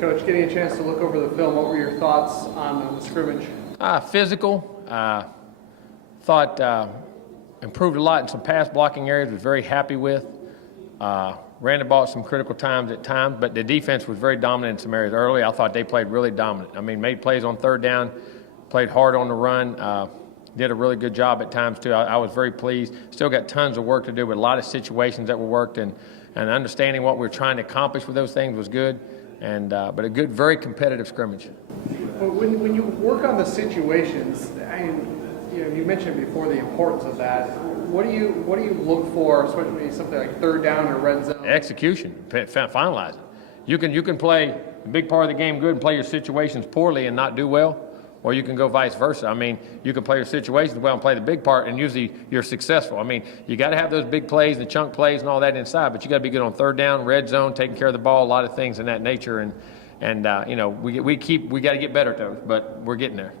Coach, getting a chance to look over the film, what were your thoughts on the scrimmage? Physical. Thought improved a lot in some pass blocking areas. Was very happy with. Ran the ball at some critical times at times, but the defense was very dominant in some areas early. I thought they played really dominant. I mean, made plays on third down, played hard on the run. Did a really good job at times too. I was very pleased. Still got tons of work to do, but a lot of situations that were worked, and understanding what we were trying to accomplish with those things was good. But a good, very competitive scrimmage. But when you work on the situations, you mentioned before the importance of that. What do you look for, especially something like third down or red zone? Execution, finalize it. You can play a big part of the game good and play your situations poorly and not do well, or you can go vice versa. I mean, you can play your situations well and play the big part, and usually you're successful. I mean, you got to have those big plays, the chunk plays, and all that inside, but you got to be good on third down, red zone, taking care of the ball, a lot of things in that nature, and we got to get better at those, but we're getting there.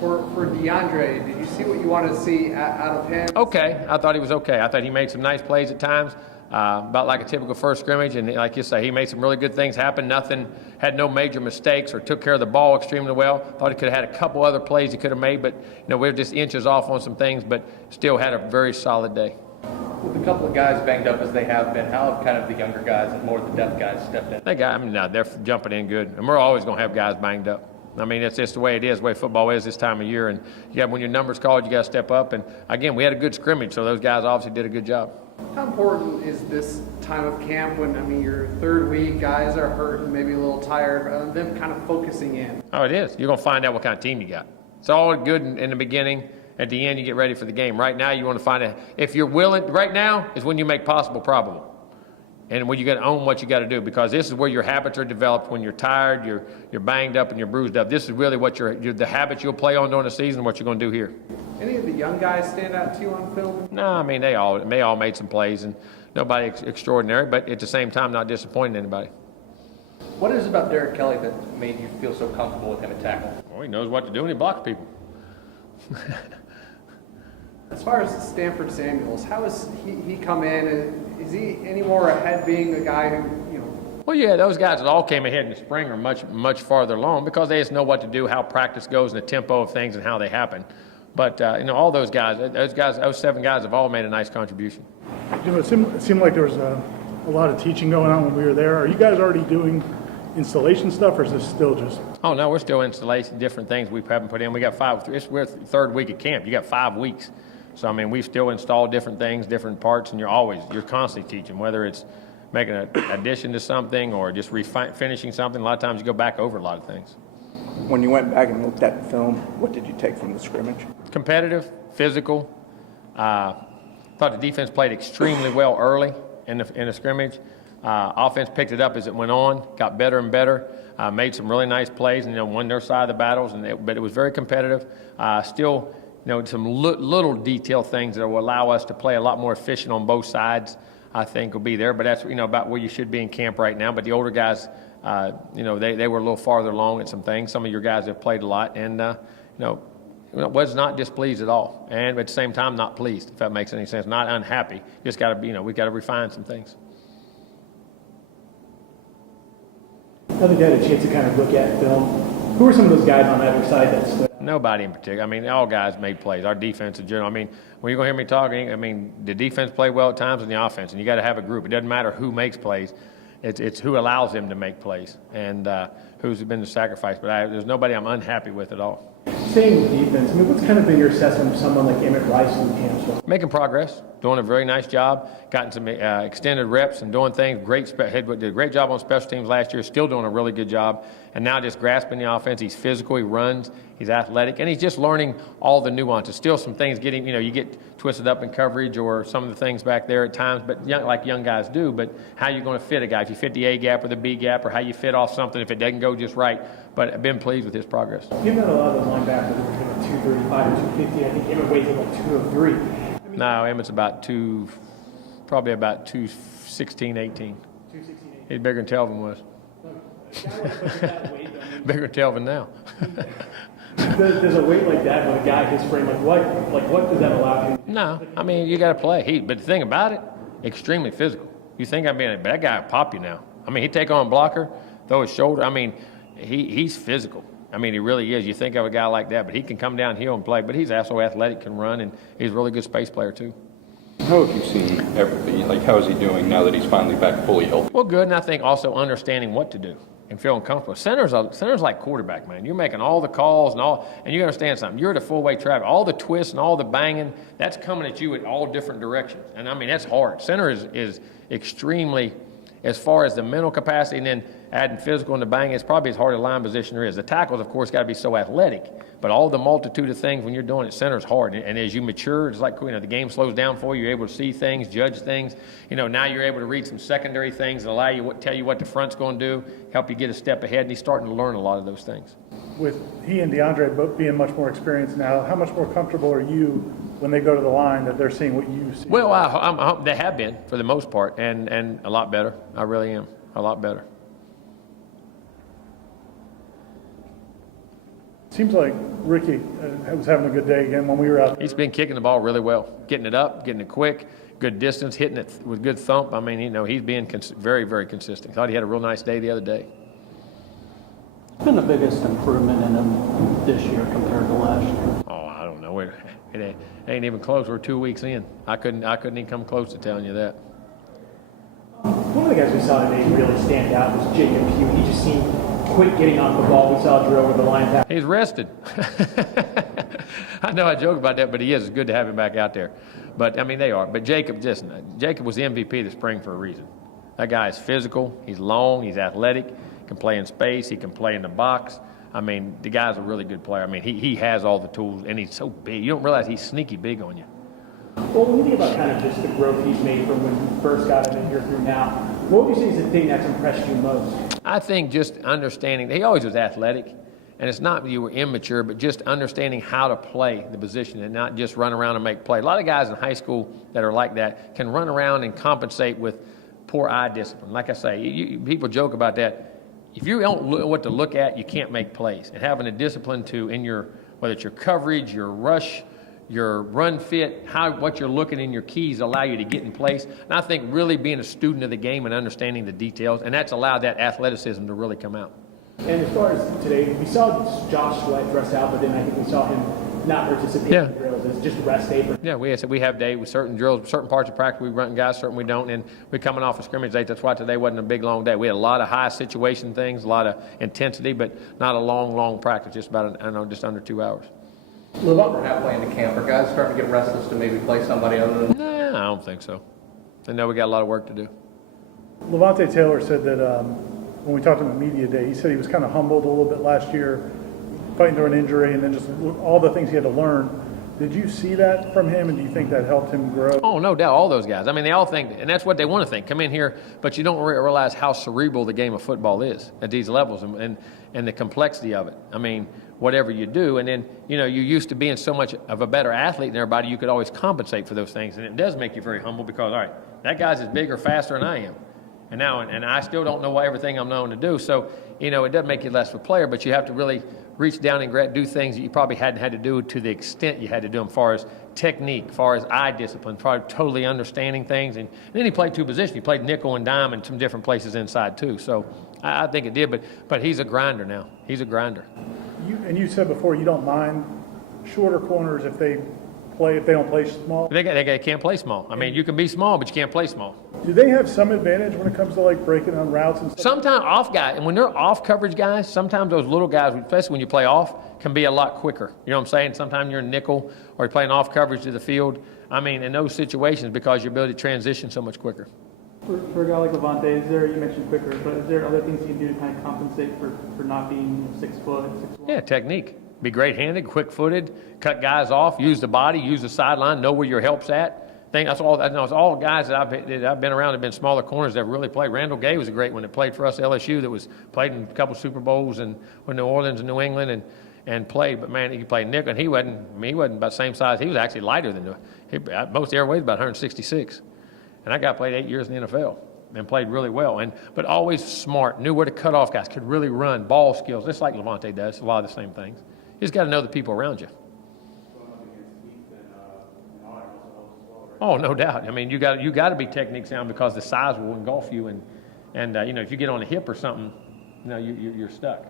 For DeAndre, did you see what you wanted to see out of him? Okay, I thought he was okay. I thought he made some nice plays at times. About like a typical first scrimmage, and like you say, he made some really good things happen. Had no major mistakes or took care of the ball extremely well. Thought he could have had a couple other plays he could have made, but we were just inches off on some things, but still had a very solid day. With a couple of guys banged up as they have been, how have kind of the younger guys and more of the depth guys stepped in? They're jumping in good, and we're always going to have guys banged up. I mean, it's just the way it is, the way football is this time of year, and when your number's called, you got to step up. And again, we had a good scrimmage, so those guys obviously did a good job. How important is this time of camp when, your third week, guys are hurt and maybe a little tired, them kind of focusing in? Oh, it is. You're going to find out what kind of team you got. It's all good in the beginning. At the end, you get ready for the game. Right now, you want to find out. If you're willing, right now is when you make possible probable. And when you got to own what you got to do, because this is where your habits are developed. When you're tired, you're banged up and you're bruised up. This is really what the habits you'll play on during the season, what you're going to do here. Any of the young guys stand out to you on film? No, I mean, they all made some plays, and nobody extraordinary, but at the same time, not disappointing anybody. What is it about Derek Kelly that made you feel so comfortable with him at tackle? Well, he knows what to do, and he blocks people. As far as Stanford Samuels, how has he come in, and is he any more ahead being a guy who, Well, yeah, those guys that all came ahead in the spring are much farther along because they just know what to do, how practice goes, and the tempo of things and how they happen. But, all those seven guys have all made a nice contribution. It seemed like there was a lot of teaching going on when we were there. Are you guys already doing installation stuff, or is this still just? Oh, no, we're still installation, different things we haven't put in. We got we're third week of camp. You got 5 weeks. So, we've still installed different things, different parts, and you're constantly teaching, whether it's making an addition to something or just finishing something. A lot of times you go back over a lot of things. When you went back and looked at the film, what did you take from the scrimmage? Competitive, physical. Thought the defense played extremely well early in the scrimmage. Offense picked it up as it went on, got better and better, made some really nice plays, and won their side of the battles. But it was very competitive. Still, some little detail things that will allow us to play a lot more efficient on both sides, I think, will be there. But that's about where you should be in camp right now. But the older guys, they were a little farther along at some things. Some of your guys have played a lot, and was not displeased at all, and at the same time not pleased, if that makes any sense. Not unhappy. Just got to we got to refine some things. Now that you had a chance to kind of look at film, who are some of those guys on either side that stood? Nobody in particular. All guys made plays. Our defense in general. When you're going to hear me talking, the defense played well at times and the offense, and you got to have a group. It doesn't matter who makes plays. It's who allows them to make plays and who's been the sacrifice. But there's nobody I'm unhappy with at all. Staying with defense, what's kind of been your assessment of someone like Emmett Rice in the camps? Making progress, doing a very nice job, gotten some extended reps and doing things. Did a great job on special teams last year, still doing a really good job. And now just grasping the offense. He's physical, he runs, he's athletic, and he's just learning all the nuances. Still some things getting, you get twisted up in coverage or some of the things back there at times, but like young guys do. But how you're going to fit a guy, if you fit the A gap or the B gap, or how you fit off something if it doesn't go just right. But I've been pleased with his progress. Given that a lot of the linebackers are 235 and 250, I think Emmett weighs about 203. No, Emmett's probably about 216, 18. 216. He's bigger than Telvin was. Bigger than Telvin now. Does a weight like that with a guy his frame, what does that allow him? No, you got to play. But the thing about it, extremely physical. You think but that guy will pop you now. He'd take on a blocker. throw his shoulder. I mean, he's physical. I mean, he really is. You think of a guy like that, but he can come downhill and play. But he's also athletic, can run, and he's a really good space player too. How have you seen everything? Like, how is he doing now that he's finally back fully healthy? Well, good, and I think also understanding what to do and feeling comfortable. Center's like quarterback, man. You're making all the calls and you understand something. You're at a full-way traffic. All the twists and all the banging, that's coming at you in all different directions. And, I mean, that's hard. Center is extremely, as far as the mental capacity and then adding physical and the banging, it's probably as hard a line position there is. The tackles, of course, got to be so athletic. But all the multitude of things when you're doing it, center is hard. And as you mature, it's like, the game slows down for you. You're able to see things, judge things. Now you're able to read some secondary things that allow you, tell you what the front's going to do, help you get a step ahead. And he's starting to learn a lot of those things. With he and DeAndre both being much more experienced now, how much more comfortable are you when they go to the line that they're seeing what you see? Well, they have been for the most part, and a lot better. I really am. A lot better. Seems like Ricky was having a good day again when we were out there. He's been kicking the ball really well, getting it up, getting it quick, good distance, hitting it with good thump. I mean, he's being very, very consistent. Thought he had a real nice day the other day. What's been the biggest improvement in him this year compared to last year? Oh, I don't know. It ain't even close. We're 2 weeks in. I couldn't even come close to telling you that. One of the guys we saw today really stand out was Jacob Hugh. He just seemed quick getting off the ball. We saw a drill where the line pass. He's rested. I know I joke about that, but he is. It's good to have him back out there. But, I mean, they are. But Jacob was the MVP of the spring for a reason. That guy is physical. He's long. He's athletic. He can play in space. He can play in the box. I mean, the guy's a really good player. I mean, he has all the tools, and he's so big. You don't realize he's sneaky big on you. Well, when you think about kind of just the growth he's made from when you first got him in here through now, what would you say is the thing that's impressed you most? I think just understanding, he always was athletic, and it's not that you were immature, but just understanding how to play the position and not just run around and make plays. A lot of guys in high school that are like that can run around and compensate with poor eye discipline. Like I say, people joke about that. If you don't know what to look at, you can't make plays. And having a discipline whether it's your coverage, your rush, your run fit, what you're looking in your keys allow you to get in place. And I think really being a student of the game and understanding the details, and that's allowed that athleticism to really come out. And as far as today, we saw Josh Sweat dress out, but then I think we saw him not participate in drills. It's just rest day. Yeah, we have days with certain drills, certain parts of practice we run guys, certain we don't, and we're coming off a scrimmage day. That's why today wasn't a big, long day. We had a lot of high situation things, a lot of intensity, but not a long practice, just about, just under 2 hours. We're halfway into camp. Are guys starting to get restless to maybe play somebody other than? Nah, I don't think so. They know we got a lot of work to do. Levante Taylor said that when we talked to him at Media Day, he said he was kind of humbled a little bit last year, fighting through an injury, and then just all the things he had to learn. Did you see that from him, and do you think that helped him grow? Oh, no doubt. All those guys. I mean, they all think, and that's what they want to think. Come in here, but you don't realize how cerebral the game of football is at these levels and the complexity of it. I mean, whatever you do, and then, you used to being so much of a better athlete than everybody, you could always compensate for those things. And it does make you very humble because, all right, that guy's as big or faster than I am. And I still don't know everything I'm known to do. So, it doesn't make you less of a player, but you have to really reach down and do things that you probably hadn't had to do to the extent you had to do them, as far as technique, as far as eye discipline, probably totally understanding things. And then he played two positions. He played nickel and dime in some different places inside too. So I think it did, but he's a grinder now. He's a grinder. You said before you don't mind shorter corners if they don't play small. They can't play small. I mean, you can be small, but you can't play small. Do they have some advantage when it comes to breaking on routes and stuff? Sometimes off guys, and when they're off coverage guys, sometimes those little guys, especially when you play off, can be a lot quicker. You know what I'm saying? Sometimes you're in nickel or you're playing off coverage to the field. I mean, in those situations, because your ability to transition so much quicker. For a guy like Levante, you mentioned quicker, but is there other things you can do to kind of compensate for not being 6 foot, 6'1"? Yeah, technique. Be great-handed, quick-footed, cut guys off, use the body, use the sideline, know where your help's at. That's all. It's all guys that I've been around have been smaller corners that really played. Randall Gay was a great one that played for us at LSU. That was played in a couple Super Bowls and with New Orleans and New England and played. But man, he played nickel, and he wasn't about the same size. He was actually lighter than most air weight, about 166. And that guy played 8 years in the NFL and played really well. But always smart, knew where to cut off guys, could really run, ball skills, just like Levante does. A lot of the same things. You just got to know the people around you. Oh, no doubt. I mean, you got to be technique sound because the size will engulf you, and if you get on a hip or something, you're stuck.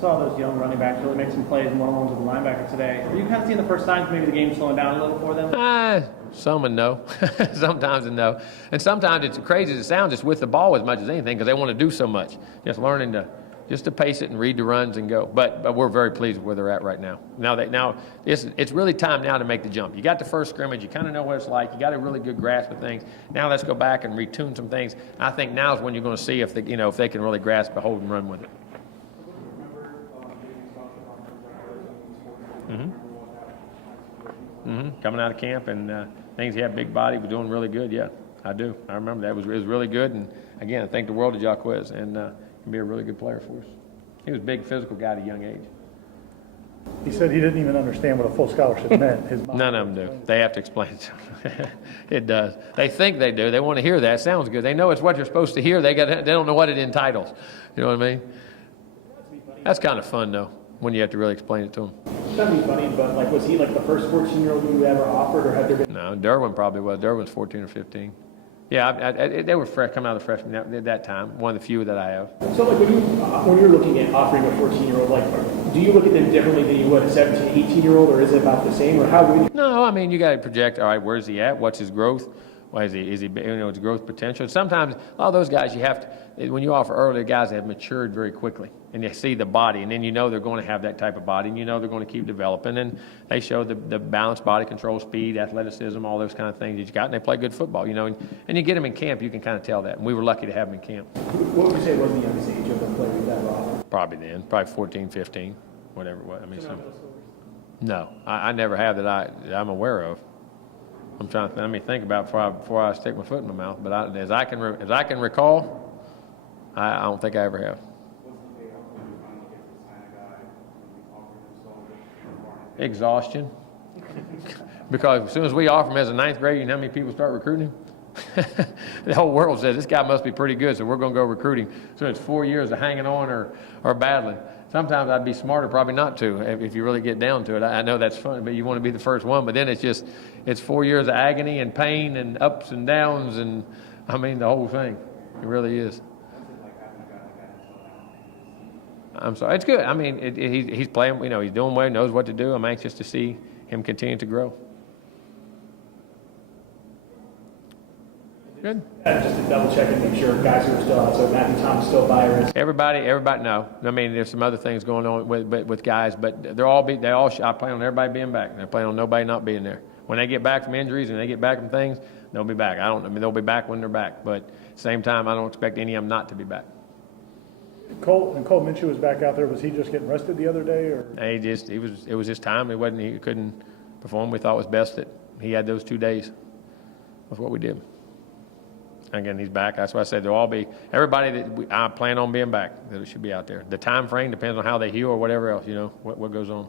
Saw those young running backs really make some plays and one-on-ones with the linebacker today. Are you kind of seeing the first signs maybe the game's slowing down a little for them? Some and no. Sometimes and no. And sometimes it's crazy as it sounds, it's with the ball as much as anything because they want to do so much. Just learning to pace it and read the runs and go. But we're very pleased with where they're at right now. Now it's really time now to make the jump. You got the first scrimmage. You kind of know what it's like. You got a really good grasp of things. Now let's go back and retune some things. I think now is when you're going to see if they can really grasp a hold and run with it. Coming out of camp and things, he had big body, was doing really good. Yeah, I do. I remember that. It was really good. And again, I thank the world of Jaquez, and can be a really good player for us. He was a big physical guy at a young age. He said he didn't even understand what a full scholarship meant. His mom None of them do. They have to explain it to him. It does. They think they do. They want to hear that. It sounds good. They know it's what you're supposed to hear. They don't know what it entitles. You know what I mean? That's kind of fun, though, when you have to really explain it to them. That'd be funny, but like, was he like the first 14-year-old you ever offered, or had there been? No, Derwin probably was. Derwin's 14 or 15. Yeah, they were fresh, coming out of the freshman at that time. One of the few that I have. So like when you're looking at offering a 14-year-old, like, do you look at them differently than you would a 17, 18-year-old, or is it about the same, or how would you? No, I mean, you got to project. All right, where's he at? What's his growth? Why is he his growth potential? Sometimes all those guys you have to, when you offer earlier, guys have matured very quickly, and you see the body, and then they're going to have that type of body, and they're going to keep developing, and they show the balanced body control, speed, athleticism, all those kind of things that you got, and they play good football, and you get them in camp, you can kind of tell that, and we were lucky to have them in camp. What would you say was the youngest age of the player you've ever offered? Probably 14, 15, whatever it was. I mean, no, I never have that I'm aware of. I'm trying to think about before I stick my foot in my mouth. But as I can recall, I don't think I ever have. Exhaustion. Because as soon as we offer him as a ninth grader, you know how many people start recruiting him? The whole world says this guy must be pretty good, so we're going to go recruiting. So it's 4 years of hanging on or battling. Sometimes I'd be smarter probably not to if you really get down to it. I know that's fun, but you want to be the first one. But then it's 4 years of agony and pain and ups and downs, and I mean the whole thing. It really is. I'm sorry. It's good. I mean, he's playing. He's doing well. He knows what to do. I'm anxious to see him continue to grow. Good. Just to double check and make sure guys who are still out, so Matthew Thomas still virus. Everybody, no. I mean, there's some other things going on with guys, but I plan on everybody being back. I plan on nobody not being there. When they get back from injuries and they get back from things, they'll be back. They'll be back when they're back. But at the same time, I don't expect any of them not to be back. Cole Minshew was back out there. Was he just getting rested the other day, or? It was his time. He couldn't perform. We thought it was best that he had those 2 days. That's what we did. Again, he's back. That's why I said everybody I plan on being back, that it should be out there. The time frame depends on how they heal or whatever else, what goes on.